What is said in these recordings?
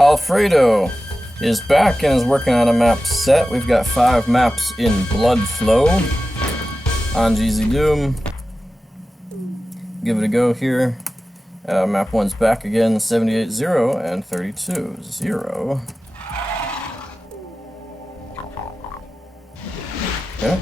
Alfredo is back and is working on a map set. We've got 5 maps in Bloodflow on GZDoom. Give it a go here. Map 1's back again, 78-0 and 32-0. Okay.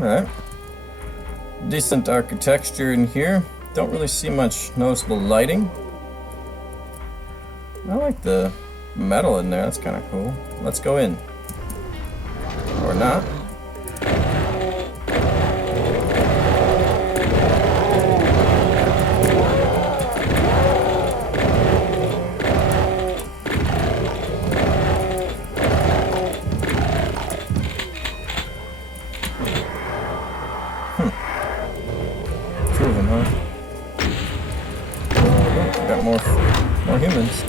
Alright. Decent architecture in here. Don't really see much noticeable lighting. I like the metal in there, that's kind of cool. Let's go in. Or not. Two of them, huh? Oh, got more humans.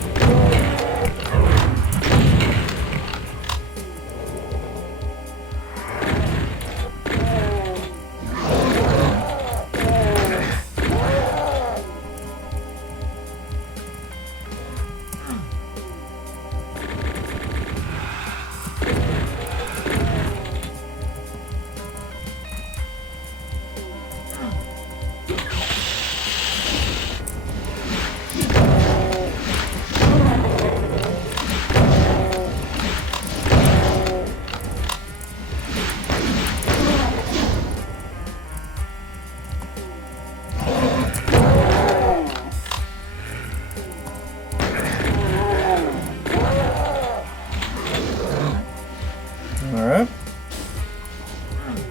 Alright.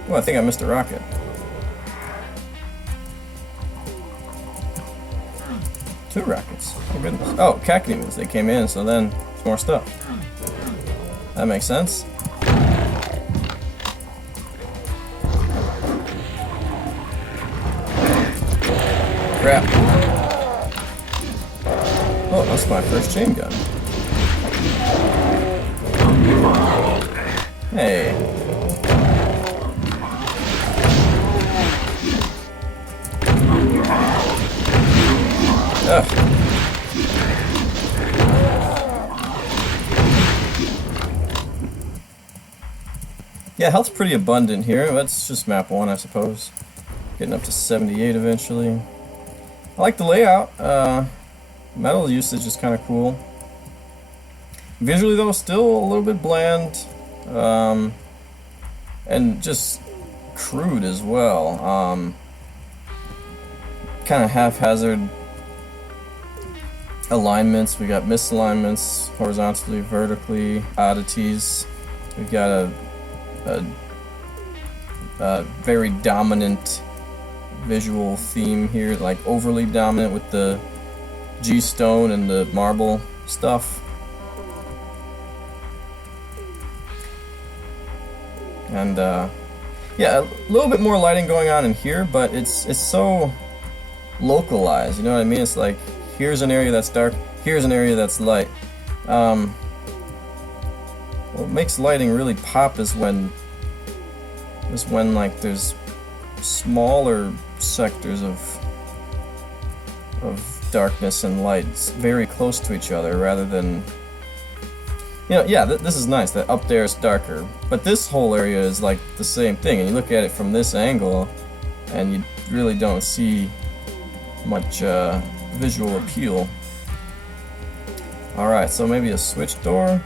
Oh, I think I missed a rocket. Two rockets. Oh goodness. Oh, cacodemons. They came in, so then it's more stuff. That makes sense. Crap. Oh, that's my first chain gun. Hey. Ugh. Yeah, health's pretty abundant here. That's just map 1, I suppose. Getting up to 78 eventually. I like the layout. Metal usage is kind of cool. Visually though, still a little bit bland. And just crude as well. Kind of haphazard alignments. We got misalignments horizontally, vertically, oddities. We've got a very dominant visual theme here, like overly dominant with the G-stone and the marble stuff. And yeah, a little bit more lighting going on in here, but it's so localized, you know what I mean? It's like, here's an area that's dark, here's an area that's light. What makes lighting really pop is when like there's smaller sectors of darkness and light very close to each other, rather than, you know, yeah, this is nice that up there is darker, but this whole area is like the same thing, and you look at it from this angle and you really don't see much visual appeal. Alright, so maybe a switch door.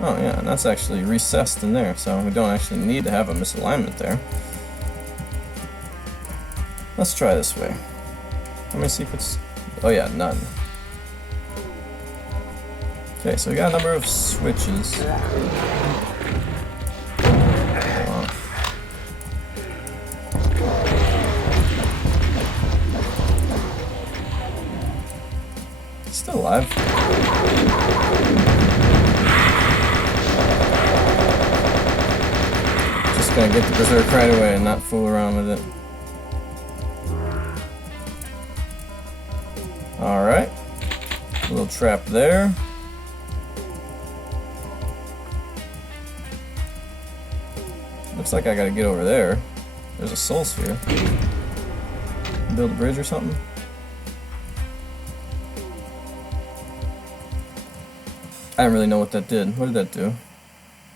Oh yeah, and that's actually recessed in there, so we don't actually need to have a misalignment there. Let's try this way. How many secrets? Oh yeah, none. Okay, so we got a number of switches. Still alive. Just gonna get the berserk right away and not fool around with it. Alright. A little trap there. Looks like I gotta get over there. There's a soul sphere. Build a bridge or something? I don't really know what that did. What did that do?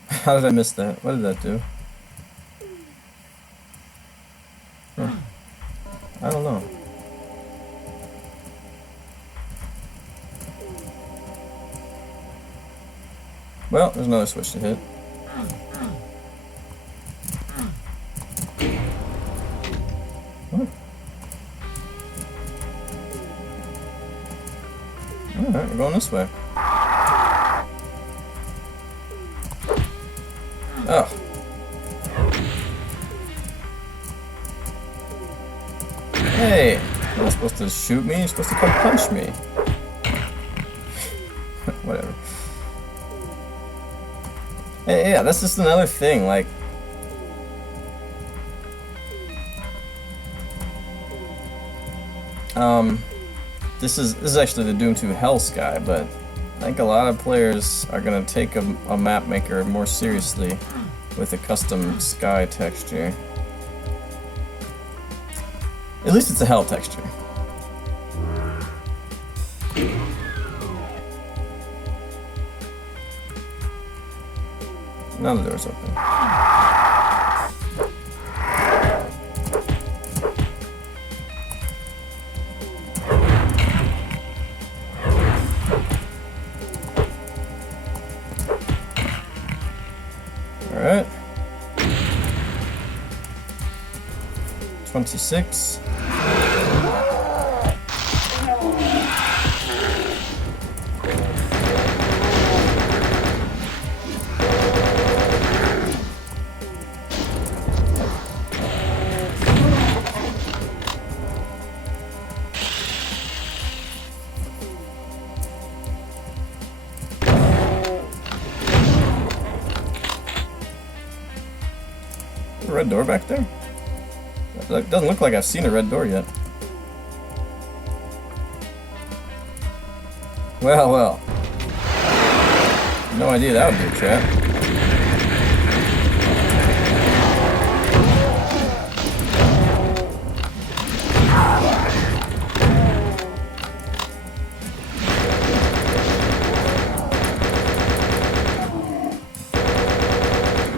How did I miss that? What did that do? Huh. I don't know. Well, there's another switch to hit. What? Alright, we're going this way. Oh. Hey! You're not supposed to shoot me, you're supposed to come punch me. Whatever. Hey, yeah, that's just another thing, like... This is actually the Doom 2 Hell Sky, but I think a lot of players are gonna take a map maker more seriously with a custom sky texture. At least it's a hell texture. Now the door's open. Alright. 26. Red door back there? That doesn't look like I've seen a red door yet. Well, well. No idea that would be a trap.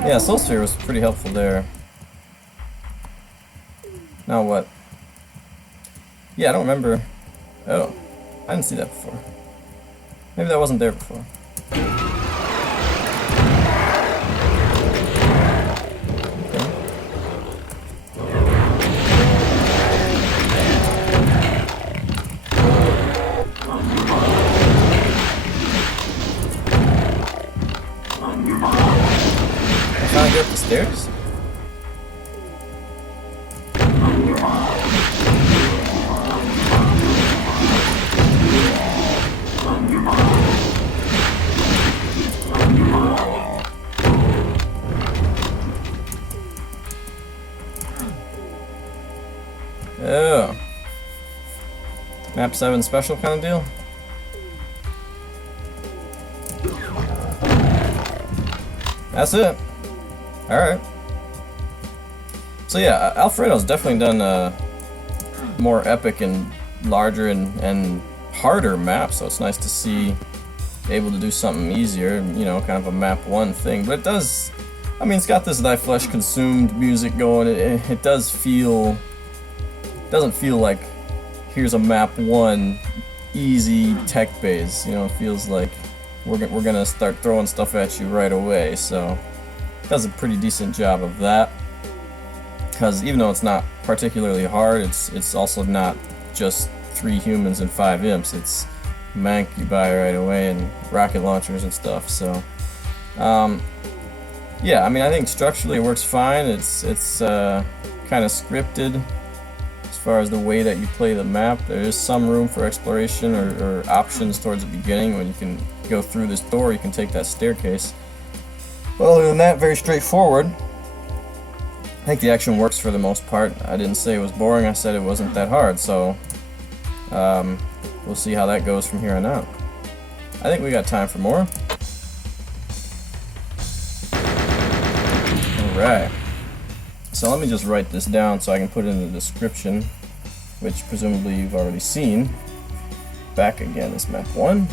Yeah, Soul Sphere was pretty helpful there. Now what? Yeah, I don't remember. Oh, I didn't see that before. Maybe that wasn't there before. I finally get up the stairs? Oh. Map 7 special kind of deal? That's it. Alright. So yeah, Alfredo's definitely done more epic and larger and harder maps, so it's nice to see able to do something easier, you know, kind of a map 1 thing. But it does, I mean, it's got this Thy Flesh Consumed music going. It does feel, doesn't feel like here's a map 1 easy tech base, you know. It feels like we're gonna start throwing stuff at you right away, so it does a pretty decent job of that. Because even though it's not particularly hard, it's also not just 3 humans and 5 imps. It's mank you buy right away and rocket launchers and stuff. So yeah, I mean, I think structurally it works fine. It's kind of scripted as far as the way that you play the map. There is some room for exploration or options towards the beginning when you can go through this door. You can take that staircase. Well, other than that, very straightforward. I think the action works for the most part. I didn't say it was boring, I said it wasn't that hard, so we'll see how that goes from here on out. I think we got time for more. Alright. So let me just write this down so I can put it in the description, which presumably you've already seen. Back again is map 1.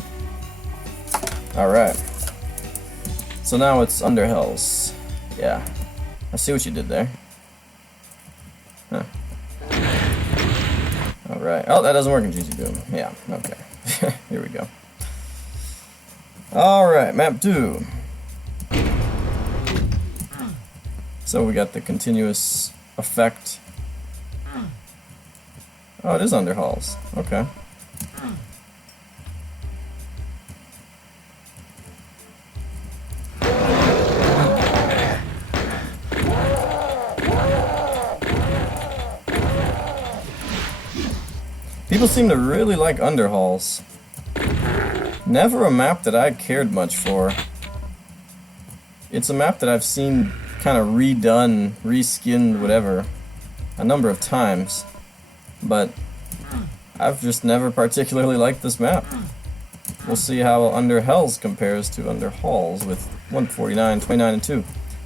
Alright. So now it's under Hells. Yeah. I see what you did there. Huh. Alright. Oh, that doesn't work in GZDoom. Yeah, okay. Here we go. Alright, map 2. So we got the continuous effect. Oh, it is under Halls. Okay. People seem to really like Underhalls. Never a map that I cared much for. It's a map that I've seen kind of redone, reskinned, whatever, a number of times, but I've just never particularly liked this map. We'll see how Under Hells compares to Under Halls with 149, 29, and 2.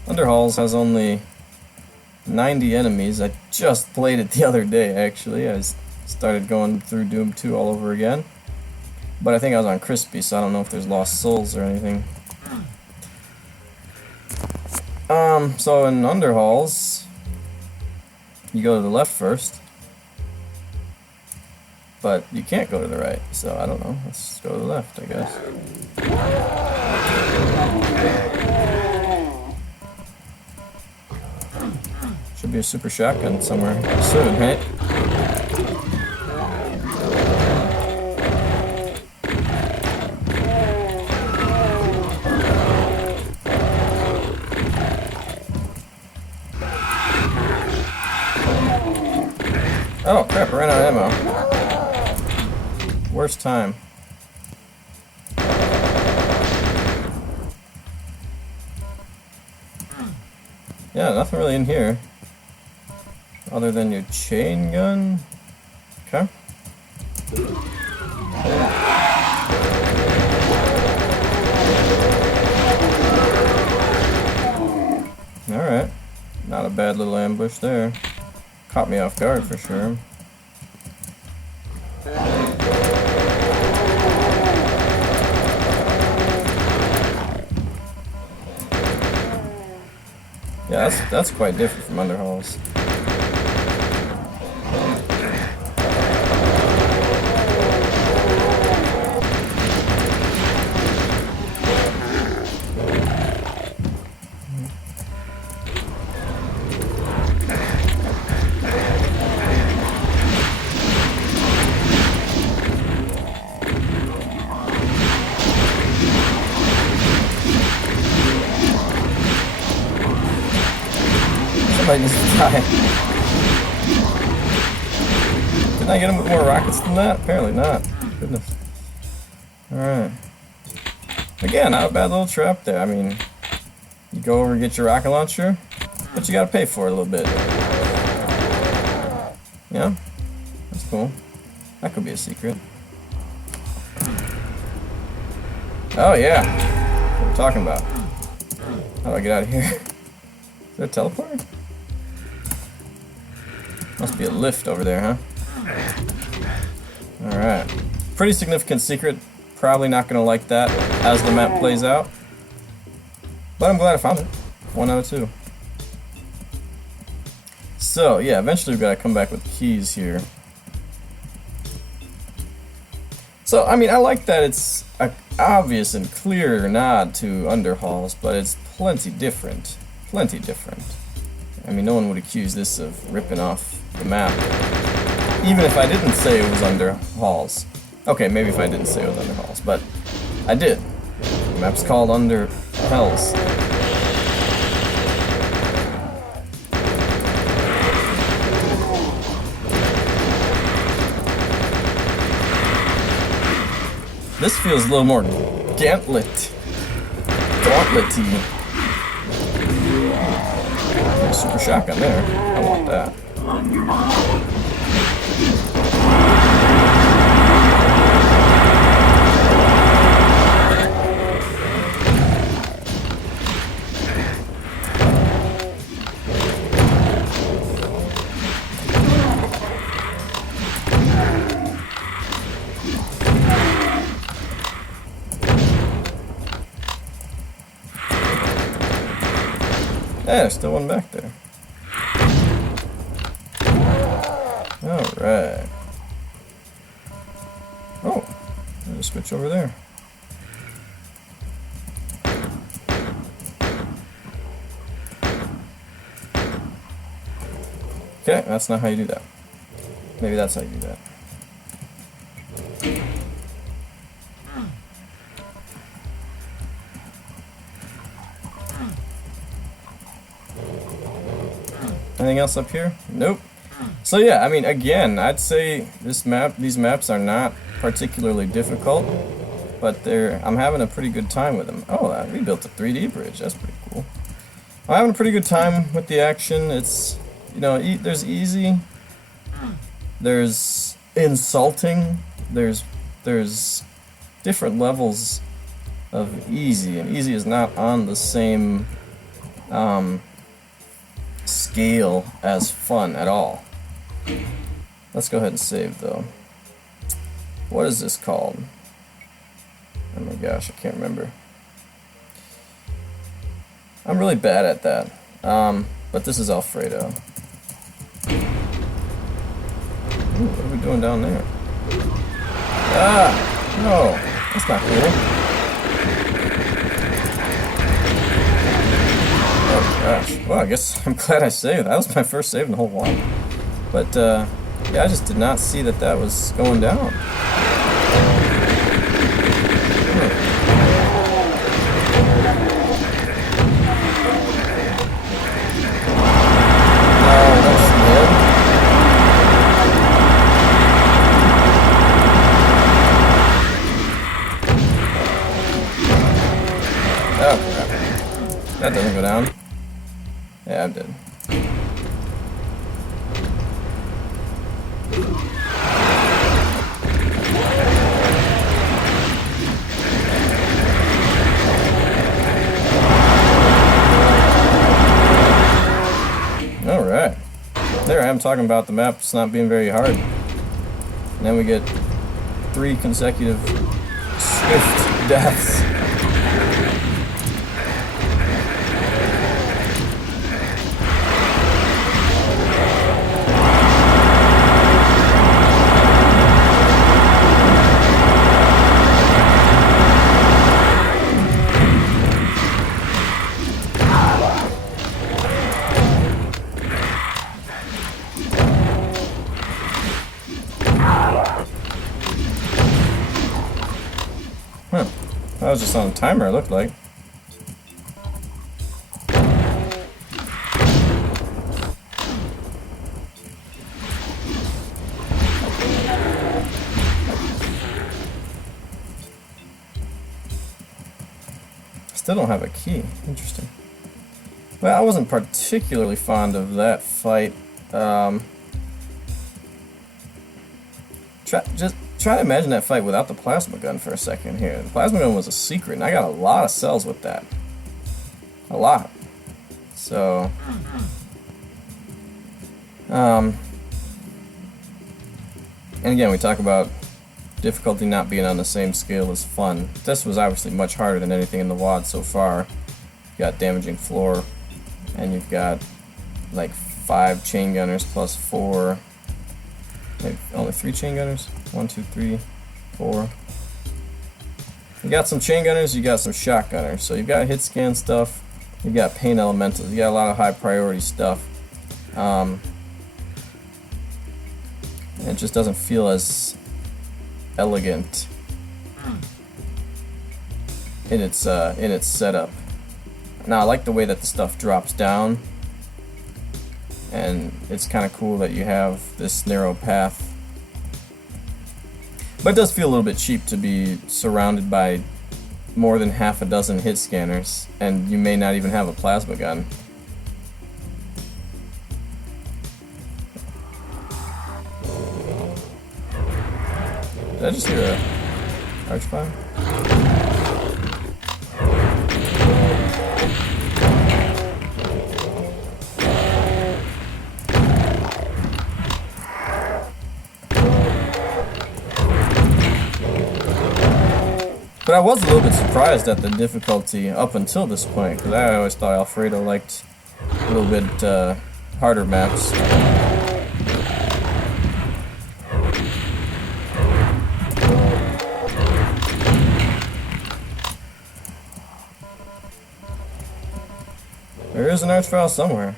Under Halls has only 90 enemies. I just played it the other day, actually. I started going through Doom 2 all over again. But I think I was on Crispy, so I don't know if there's lost souls or anything. So in Underhalls, you go to the left first. But you can't go to the right, so I don't know. Let's go to the left, I guess. Should be a super shotgun somewhere soon, right? Oh crap, I ran out of ammo. Worst time. Yeah, nothing really in here. Other than your chain gun. Okay. Alright. Not a bad little ambush there. Caught me off guard for sure. Yeah, that's quite different from Underhalls. Somebody needs to die. Didn't I get him with more rockets than that? Apparently not. Goodness. Alright. Again, not a bad little trap there. I mean, you go over and get your rocket launcher, but you gotta pay for it a little bit. Yeah? That's cool. That could be a secret. Oh yeah! What are we talking about? How do I get out of here? Is there a teleporter? Must be a lift over there, huh? Alright. Pretty significant secret. Probably not gonna like that as the map plays out. But I'm glad I found it. 1 out of 2. So, yeah, eventually we've got to come back with keys here. So, I mean, I like that it's an obvious and clear nod to Underhalls, but it's plenty different. Plenty different. I mean, no one would accuse this of ripping off the map. Even if I didn't say it was Underhalls. Okay, maybe if I didn't say it was Underhalls, but I did. The map's called Under Hells. This feels a little more gauntlet-y. Super shotgun there. I want that. there's still one back there. Alright. Oh, there's a switch over there. Okay, that's not how you do that. Maybe that's how you do that. Anything else up here? Nope. So yeah, I mean, again, I'd say these maps are not particularly difficult, but I'm having a pretty good time with them. Oh, we built a 3D bridge. That's pretty cool. I'm having a pretty good time with the action. It's, you know, there's easy, there's insulting, there's different levels of easy, and easy is not on the same scale as fun at all. Let's go ahead and save though. What is this called? Oh my gosh, I can't remember. I'm really bad at that. But this is Alfredo. Ooh, what are we doing down there? Ah! No! That's not cool. Oh gosh. Well, I guess I'm glad I saved. That was my first save in the whole one. But, yeah, I just did not see that that was going down. Oh, crap. That doesn't go down. Yeah, I'm dead. Alright. There I am talking about the maps not being very hard. And then we get 3 consecutive swift deaths. Huh. That was just on a timer, it looked like. Still don't have a key. Interesting. Well, I wasn't particularly fond of that fight. Try to imagine that fight without the plasma gun for a second here. The plasma gun was a secret, and I got a lot of cells with that. A lot. So, and again, we talk about difficulty not being on the same scale as fun. This was obviously much harder than anything in the WOD so far. You've got damaging floor, and you've got like 5 chain gunners plus 4. Maybe only 3 chain gunners? 1, 2, 3, 4. You got some chain gunners, you got some shotgunners. So you've got hit scan stuff, you've got pain elementals, you got a lot of high priority stuff. It just doesn't feel as elegant in its setup. Now I like the way that the stuff drops down, and it's kind of cool that you have this narrow path. But it does feel a little bit cheap to be surrounded by more than half a dozen hit scanners, and you may not even have a plasma gun. Did I just hear a arch fire? But I was a little bit surprised at the difficulty up until this point, because I always thought Alfredo liked a little bit harder maps. There is an arch file somewhere.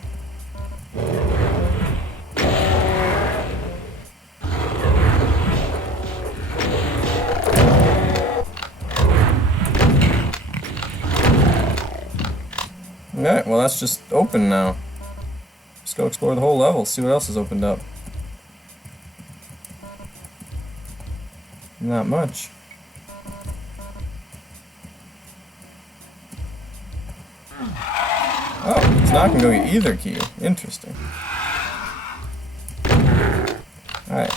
Alright, well that's just open now. Let's go explore the whole level, see what else is opened up. Not much. Oh, it's not gonna go get either key. Interesting. Alright.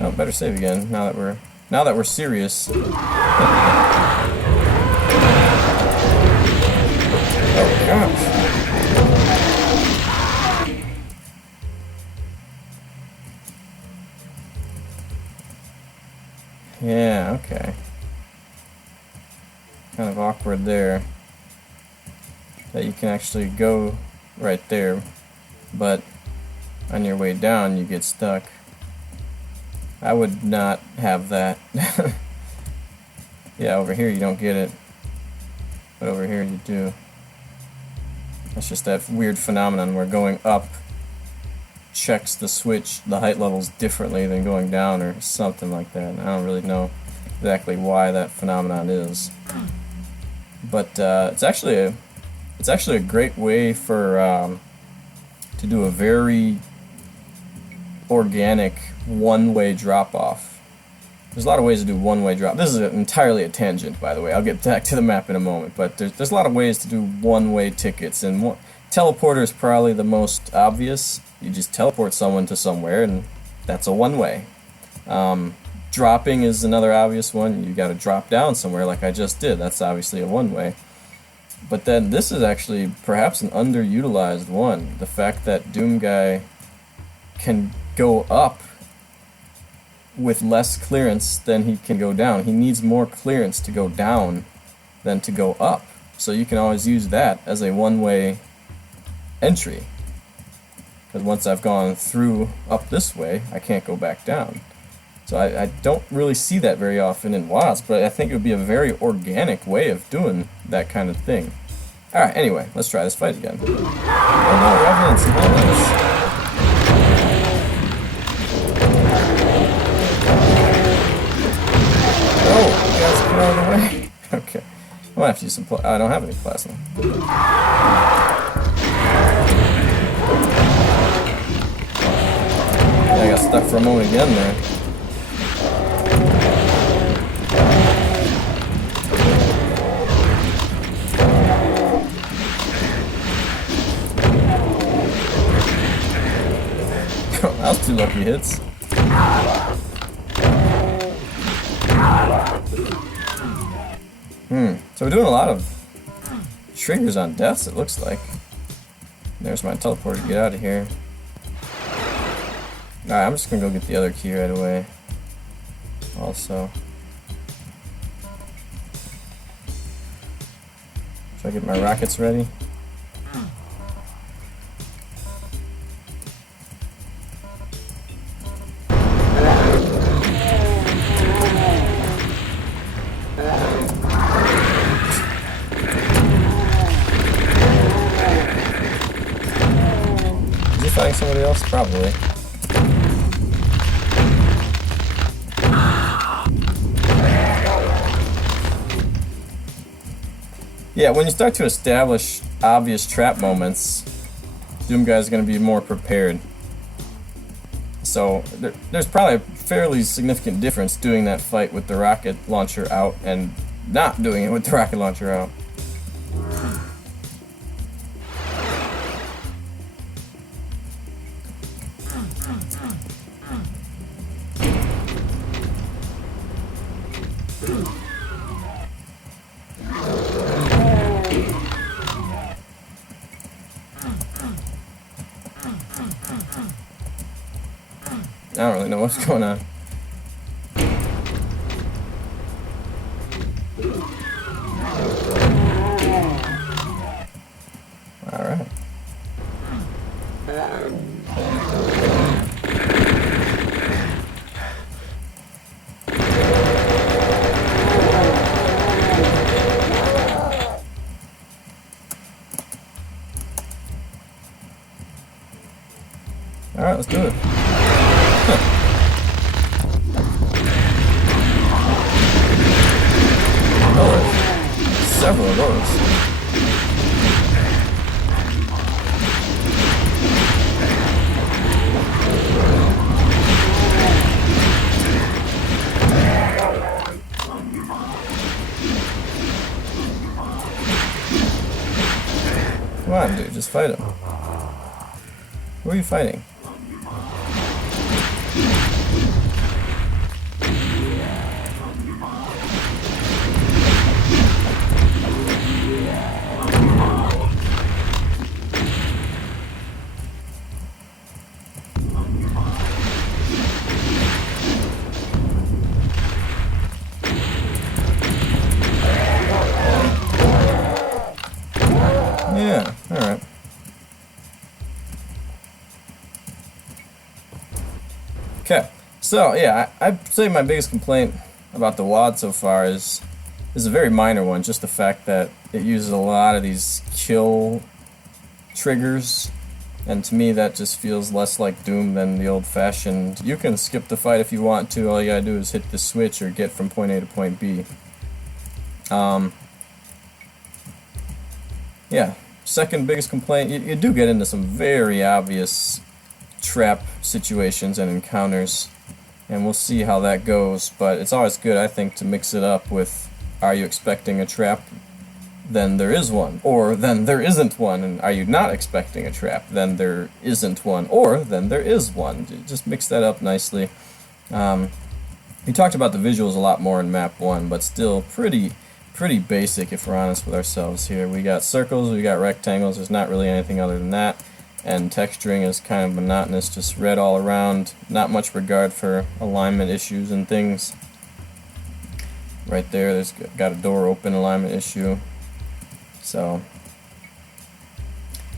Oh, better save again now that we're serious. Oh gosh. Yeah, okay. Kind of awkward there. That you can actually go right there, but on your way down you get stuck. I would not have that. Yeah, over here you don't get it, but over here you do. That's just that weird phenomenon where going up checks the switch, the height levels differently than going down or something like that. And I don't really know exactly why that phenomenon is, but it's actually a great way for to do a very organic one-way drop-off. There's a lot of ways to do one-way drop. This is entirely a tangent, by the way. I'll get back to the map in a moment, but there's a lot of ways to do one-way tickets, and teleporter is probably the most obvious. You just teleport someone to somewhere, and that's a one-way. Dropping is another obvious one. You got to drop down somewhere, like I just did. That's obviously a one-way. But then this is actually perhaps an underutilized one. The fact that Doom Guy can go up with less clearance than he can go down. He needs more clearance to go down than to go up. So you can always use that as a one-way entry. Because once I've gone through up this way, I can't go back down. So I don't really see that very often in WASP, but I think it would be a very organic way of doing that kind of thing. Alright, anyway, let's try this fight again. Oh no, Revenants, Revenants. Oh, you guys get out of the way. Okay. I'm gonna have to use some I don't have any plasma. Yeah, I got stuck for a moment again there. That was 2 lucky hits. So we're doing a lot of triggers on deaths, it looks like. There's my teleporter to get out of here. Alright, I'm just gonna go get the other key right away. Also. Should I get my rockets ready? Fighting somebody else? Probably. Yeah, when you start to establish obvious trap moments, Doom Guy's going to be more prepared. So there's probably a fairly significant difference doing that fight with the rocket launcher out and not doing it with the rocket launcher out. I don't really know what's going on. Alright. Alright, let's do it. Oh, several of those. Come on, dude, just fight him. Who are you fighting? Yeah, alright. Okay, so yeah, I'd say my biggest complaint about the WAD so far is a very minor one, just the fact that it uses a lot of these kill triggers, and to me that just feels less like Doom than the old-fashioned, you can skip the fight if you want to, all you gotta do is hit the switch or get from point A to point B. Yeah, second biggest complaint, you do get into some very obvious trap situations and encounters, and we'll see how that goes, but it's always good, I think, to mix it up with, are you expecting a trap? Then there is one, or then there isn't one, and are you not expecting a trap? Then there isn't one, or then there is one. Just mix that up nicely. We talked about the visuals a lot more in map 1, but still pretty basic if we're honest with ourselves here. We got circles, we got rectangles, there's not really anything other than that, and texturing is kind of monotonous, just red all around, not much regard for alignment issues and things. Right there, there's got a door open alignment issue. So,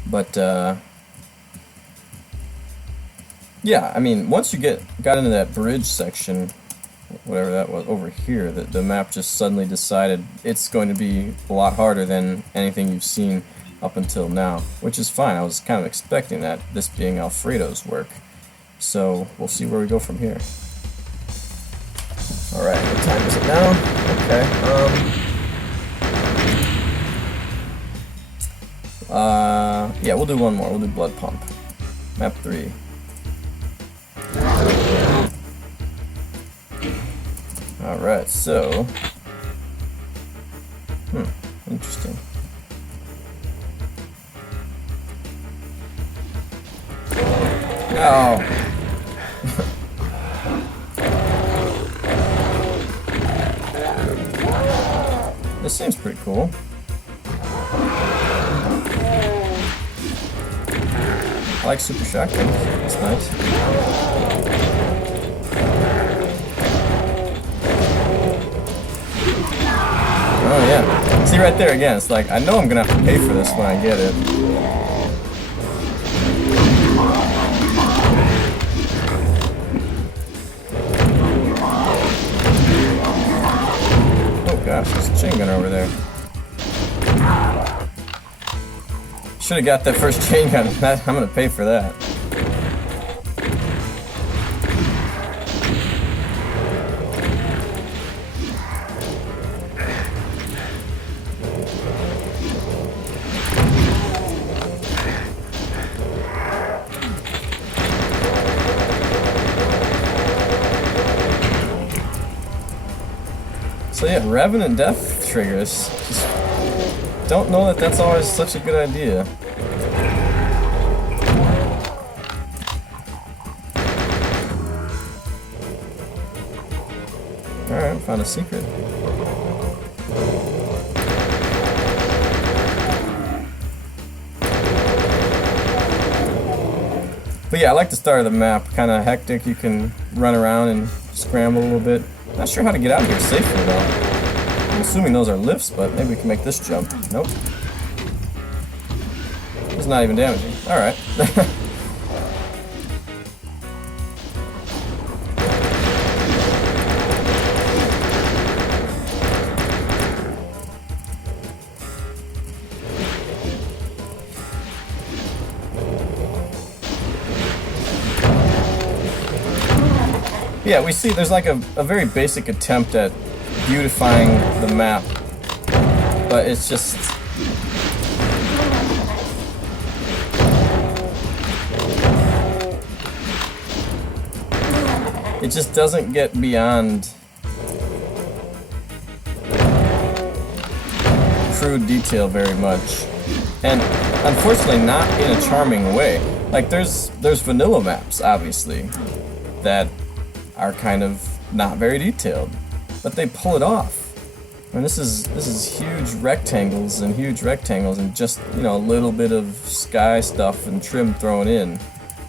but yeah, I mean, once you got into that bridge section, whatever that was over here, the map just suddenly decided it's going to be a lot harder than anything you've seen up until now, which is fine. I was kind of expecting that, this being Alfredo's work. So we'll see where we go from here. Alright, what time is it now? Okay, yeah, we'll do one more. We'll do Blood Pump. Map 3. Alright, so... interesting. Oh! This seems pretty cool. I like super shotguns. That's nice. Oh yeah. See right there again, it's like, I know I'm gonna have to pay for this when I get it. Oh gosh, there's a chain gunner over there. Should have got that first chain gun. I'm gonna pay for that. So yeah, Revenant Death triggers. Just don't know that that's always such a good idea. Alright, found a secret. But yeah, I like the start of the map. Kind of hectic. You can run around and scramble a little bit. Not sure how to get out of here safely though. I'm assuming those are lifts, but maybe we can make this jump. Nope. It's not even damaging. Alright. Yeah, we see there's like a very basic attempt at beautifying the map, but it's just... it just doesn't get beyond crude detail very much. And unfortunately not in a charming way. Like there's vanilla maps, obviously, that are kind of not very detailed, but they pull it off. And this is huge rectangles and just, you know, a little bit of sky stuff and trim thrown in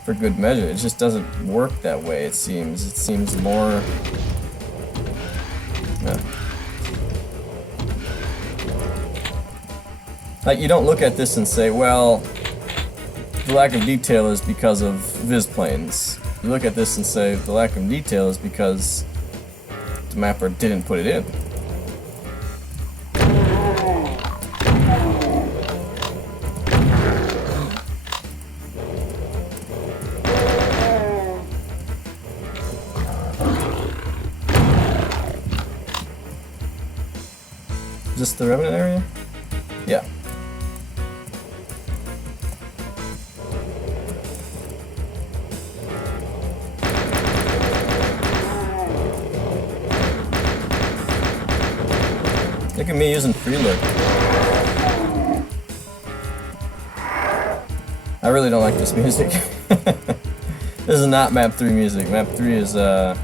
for good measure. It just doesn't work that way, it seems. It seems more... like, you don't look at this and say, well, the lack of detail is because of viz planes. You look at this and say, the lack of detail is because the mapper didn't put it in. Is this the Revenant area? Yeah. Look at me using free look. I really don't like this music. This is not map 3 music. Map 3 is the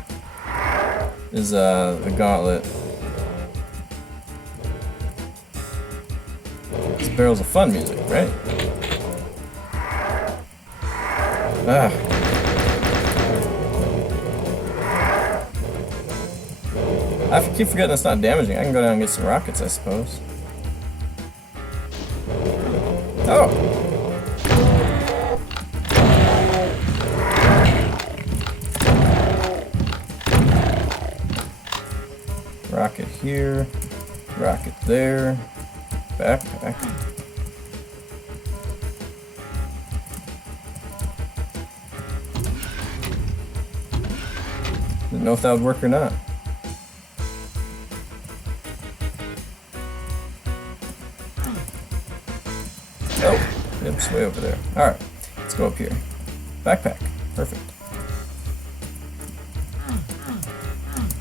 Gauntlet. This Barrels of Fun music, right? Ah. I keep forgetting it's not damaging. I can go down and get some rockets, I suppose. Oh! Rocket here. Rocket there. Backpack. Didn't know if that would work or not. Oh, it's way over there. Alright, let's go up here. Backpack. Perfect.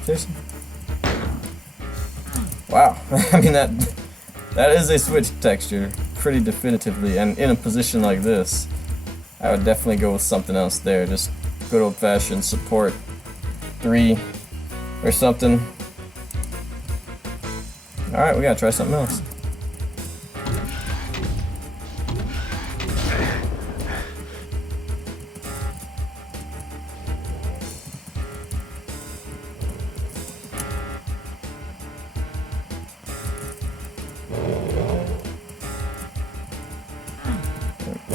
Seriously? Wow. I mean, that is a switch texture, pretty definitively, and in a position like this, I would definitely go with something else there. Just good old-fashioned support 3 or something. Alright, we gotta try something else.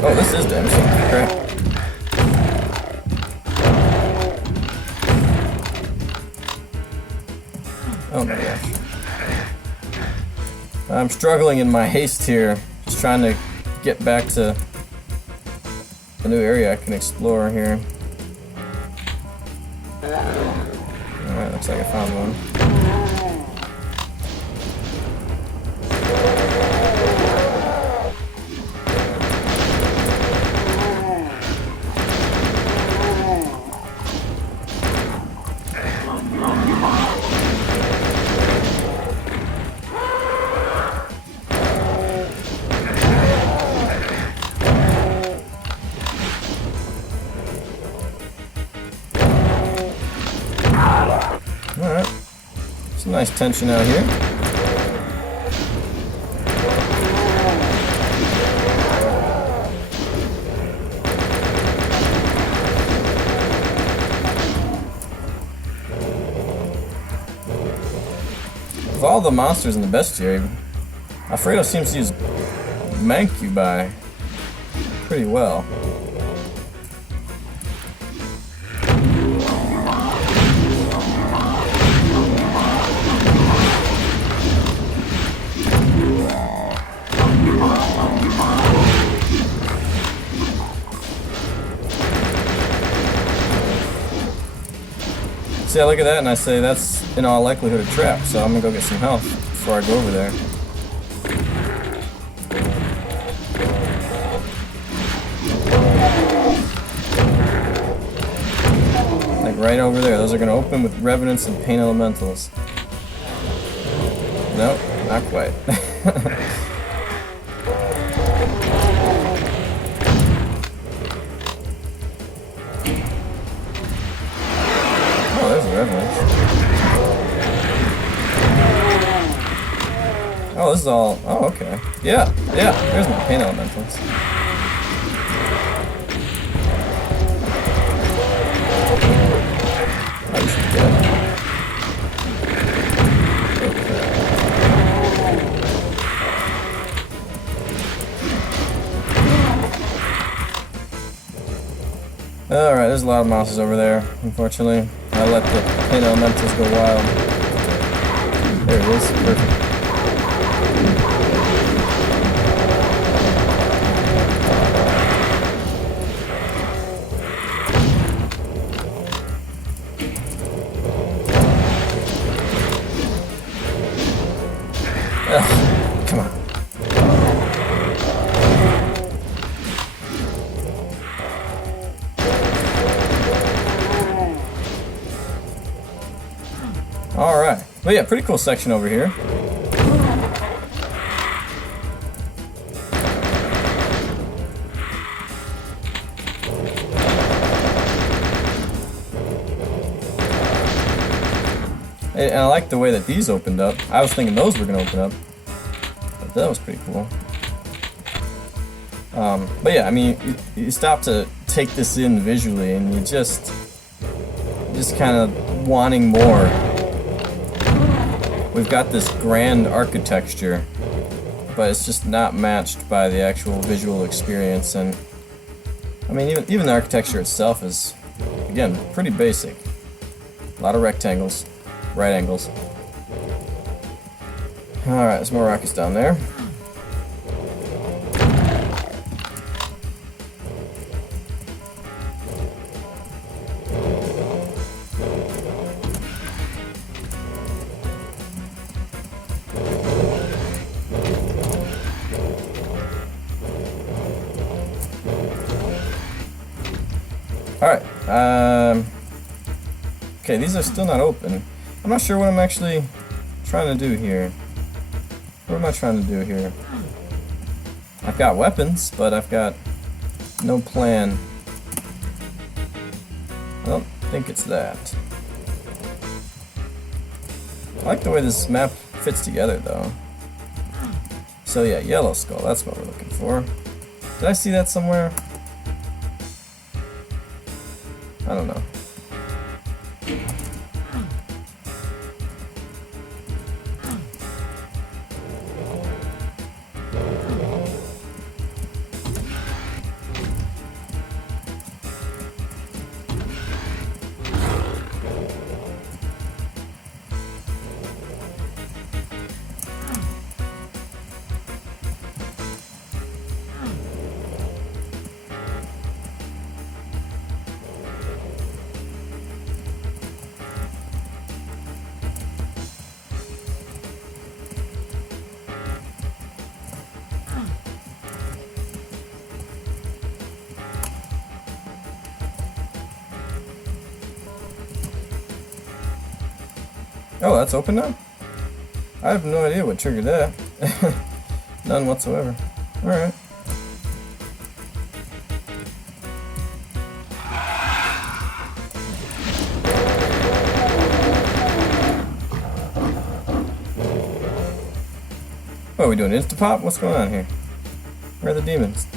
Oh, this is damaging. Crap. Oh my gosh. I'm struggling in my haste here. Just trying to get back to a new area I can explore here. Alright, looks like I found one. Alright, some nice tension out here. Of all the monsters in the bestiary, Alfredo seems to use Mancubi pretty well. See, I look at that and I say that's in all likelihood a trap, so I'm gonna go get some health before I go over there. Like right over there. Those are gonna open with revenants and pain elementals. Nope, not quite. Oh, this is all. Oh, okay. Yeah, yeah. There's my pain elementals. I should get. Alright, there's a lot of monsters over there, unfortunately. I let the pain elementals go wild. There it is. Perfect. Ugh, come on. Alright. But yeah, pretty cool section over here. And I like the way that these opened up. I was thinking those were going to open up. But that was pretty cool. But yeah, I mean, you stop to take this in visually and you just kind of wanting more. We've got this grand architecture, but it's just not matched by the actual visual experience. And I mean, even the architecture itself is, again, pretty basic. A lot of rectangles, right angles. Alright, there's more rockets down there. Alright, okay, these are still not open. I'm not sure what I'm actually trying to do here. What am I trying to do here? I've got weapons, but I've got no plan. I don't think it's that. I like the way this map fits together, though. So yeah, yellow skull, that's what we're looking for. Did I see that somewhere? I don't know. Oh, that's open now? I have no idea what triggered that. None whatsoever. Alright. What are we doing? Insta-pop? What's going on here? Where are the demons?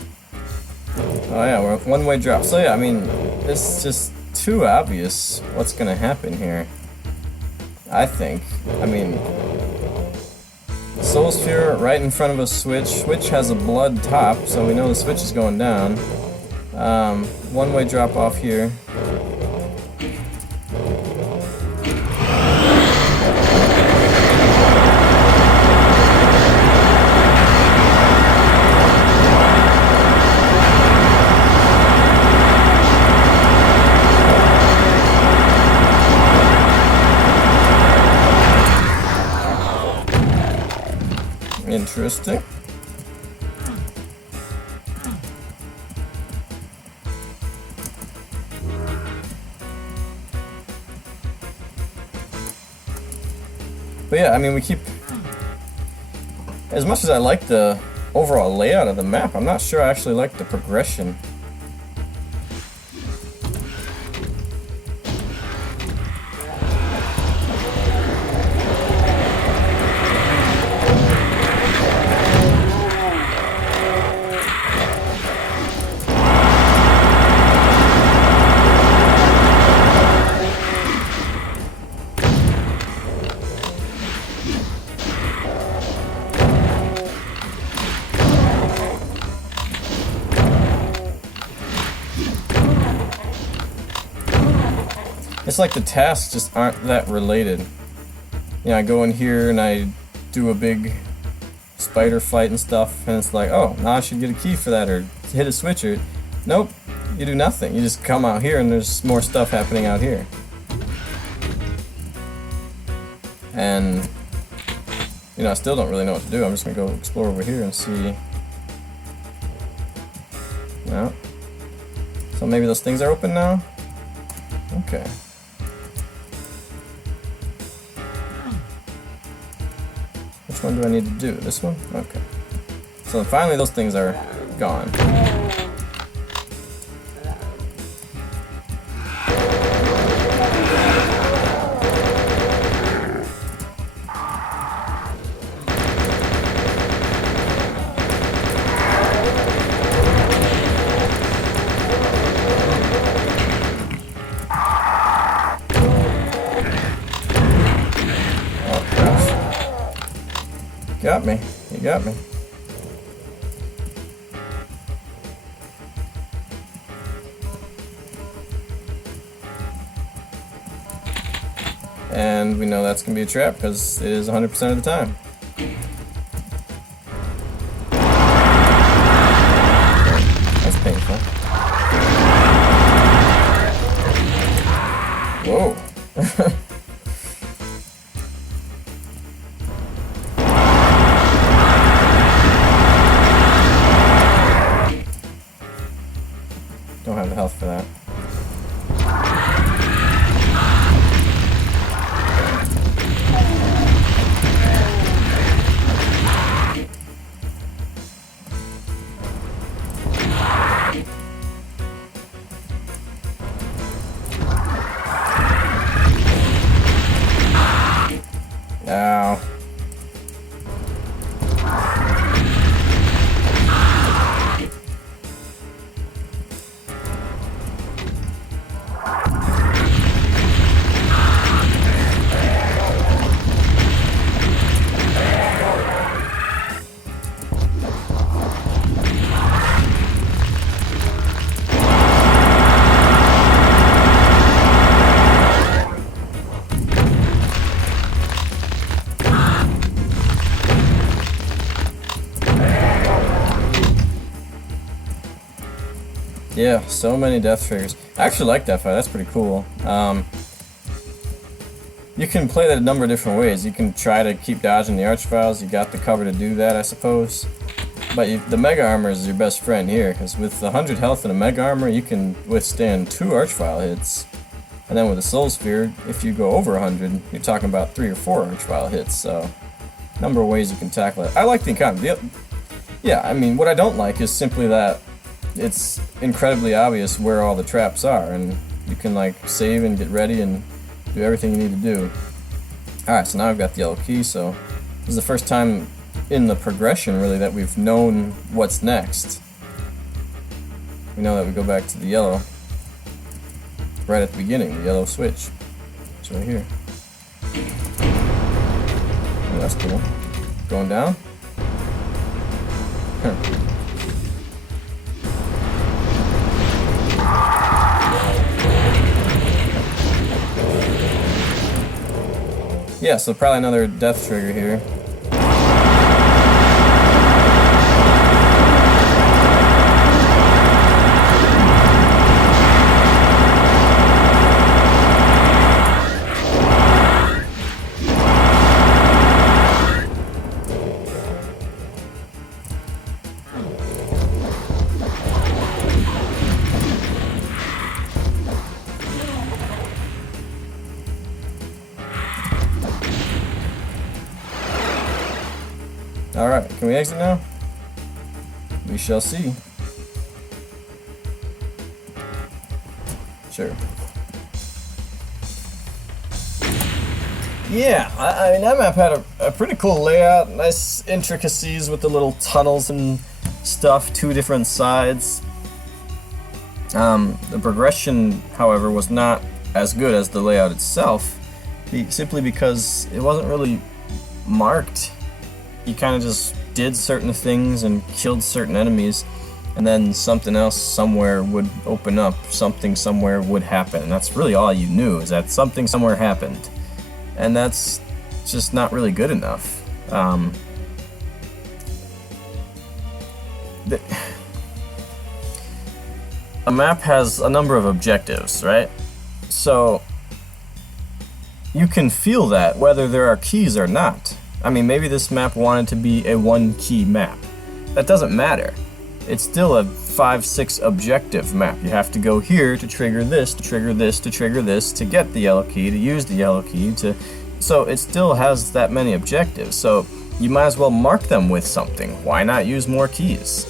Oh yeah, we're one-way drop. So yeah, I mean, it's just too obvious what's gonna happen here. I think. I mean, Soul Sphere right in front of a switch. Switch has a blood top, so we know the switch is going down. One-way drop off here. Interesting. But yeah, I mean, we keep... As much as I like the overall layout of the map, I'm not sure I actually like the progression. It's like the tasks just aren't that related. You know, I go in here and I do a big spider fight and stuff, and it's like, oh, now I should get a key for that, or hit a switch, or... Nope, you do nothing. You just come out here and there's more stuff happening out here. And, you know, I still don't really know what to do. I'm just gonna go explore over here and see... No. So maybe those things are open now? Okay. Which one do I need to do? This one? Okay. So finally those things are gone. Got me. You got me. And we know that's going to be a trap because it is 100% of the time. That's painful. Whoa. Don't have the health for that. Ow. Yeah, so many death triggers. I actually like that fight, that's pretty cool. You can play that a number of different ways. You can try to keep dodging the archviles, you got the cover to do that, I suppose. But the Mega Armor is your best friend here, because with 100 health and a Mega Armor, you can withstand 2 archvile hits. And then with the Soul Sphere, if you go over 100, you're talking about 3 or 4 archvile hits, so... number of ways you can tackle it. I like the encounter. Yeah, I mean, what I don't like is simply that it's incredibly obvious where all the traps are, and you can like save and get ready and do everything you need to do. Alright, so now I've got the yellow key, so this is the first time in the progression really that we've known what's next. We know that we go back to the yellow right at the beginning, the yellow switch. It's right here. Oh, that's cool. Going down? Huh. Yeah, so probably another death trigger here. Alright, can we exit now? We shall see. Sure. Yeah, I mean, that map had a pretty cool layout, nice intricacies with the little tunnels and stuff, 2 different sides. The progression, however, was not as good as the layout itself, simply because it wasn't really marked. You kind of just did certain things and killed certain enemies, and then something else somewhere would open up, something somewhere would happen, and that's really all you knew, is that something somewhere happened. And that's just not really good enough. A map has a number of objectives, right? So you can feel that whether there are keys or not. I mean, maybe this map wanted to be a 1-key map. That doesn't matter. It's still a 5-6 objective map. You have to go here to trigger this, to trigger this, to trigger this, to get the yellow key, to use the yellow key, so it still has that many objectives. So you might as well mark them with something. Why not use more keys?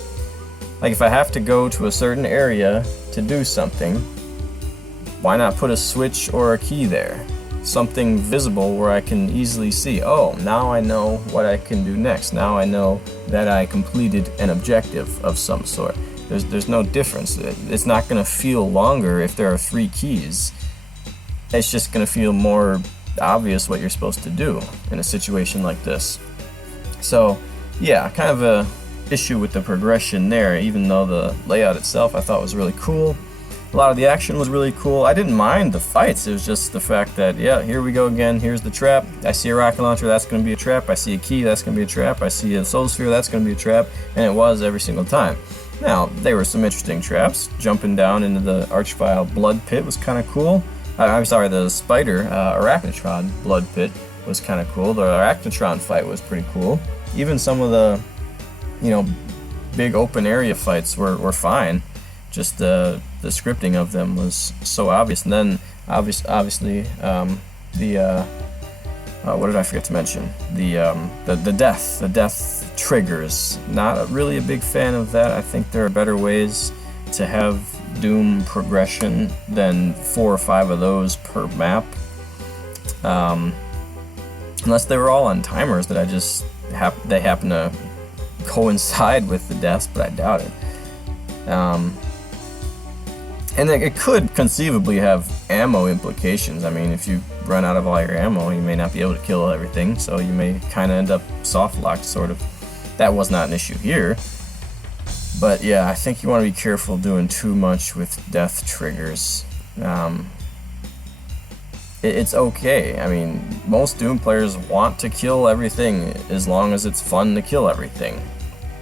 Like, if I have to go to a certain area to do something, why not put a switch or a key there? Something visible where I can easily see, oh, now I know what I can do next. Now I know that I completed an objective of some sort. There's no difference. It's not going to feel longer if there are 3 keys. It's just going to feel more obvious what you're supposed to do in a situation like this. So, yeah, kind of a issue with the progression there, even though the layout itself I thought was really cool. A lot of the action was really cool. I didn't mind the fights. It was just the fact that, yeah, here we go again. Here's the trap. I see a rocket launcher, that's going to be a trap. I see a key, that's going to be a trap. I see a soul sphere, that's going to be a trap. And it was every single time. Now, there were some interesting traps. Jumping down into the Archvile blood pit was kind of cool. I'm sorry, the spider arachnotron blood pit was kind of cool. The arachnotron fight was pretty cool. Even some of the, big open area fights were fine. Just the scripting of them was so obvious. And then obviously what did I forget to mention? The death triggers. Not really a big fan of that. I think there are better ways to have Doom progression than 4 or 5 of those per map. Unless they were all on timers that they happen to coincide with the deaths, but I doubt it. And it could conceivably have ammo implications. I mean, if you run out of all your ammo, you may not be able to kill everything, so you may kind of end up soft-locked, sort of. That was not an issue here. But yeah, I think you want to be careful doing too much with death triggers. It's okay. I mean, most Doom players want to kill everything as long as it's fun to kill everything.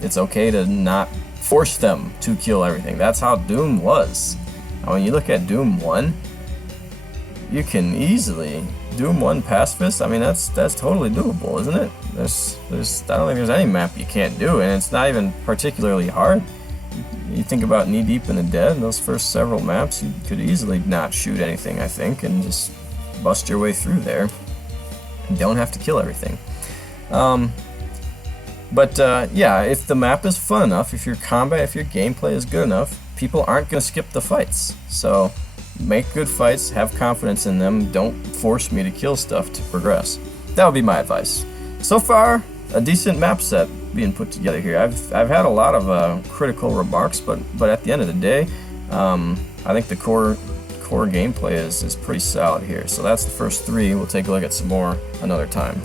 It's okay to not force them to kill everything. That's how Doom was. Now, when you look at Doom 1, you can easily Doom 1 pacifist. I mean, that's totally doable, isn't it? I don't think there's any map you can't do, and it's not even particularly hard. You think about Knee Deep in the Dead, those first several maps, you could easily not shoot anything, I think, and just bust your way through there. You don't have to kill everything. Yeah, if the map is fun enough, if your combat, if your gameplay is good enough, people aren't going to skip the fights. So make good fights, have confidence in them, don't force me to kill stuff to progress. That would be my advice. So far, a decent map set being put together here. I've had a lot of critical remarks, but at the end of the day, I think the core gameplay is pretty solid here. So that's the first 3. We'll take a look at some more another time.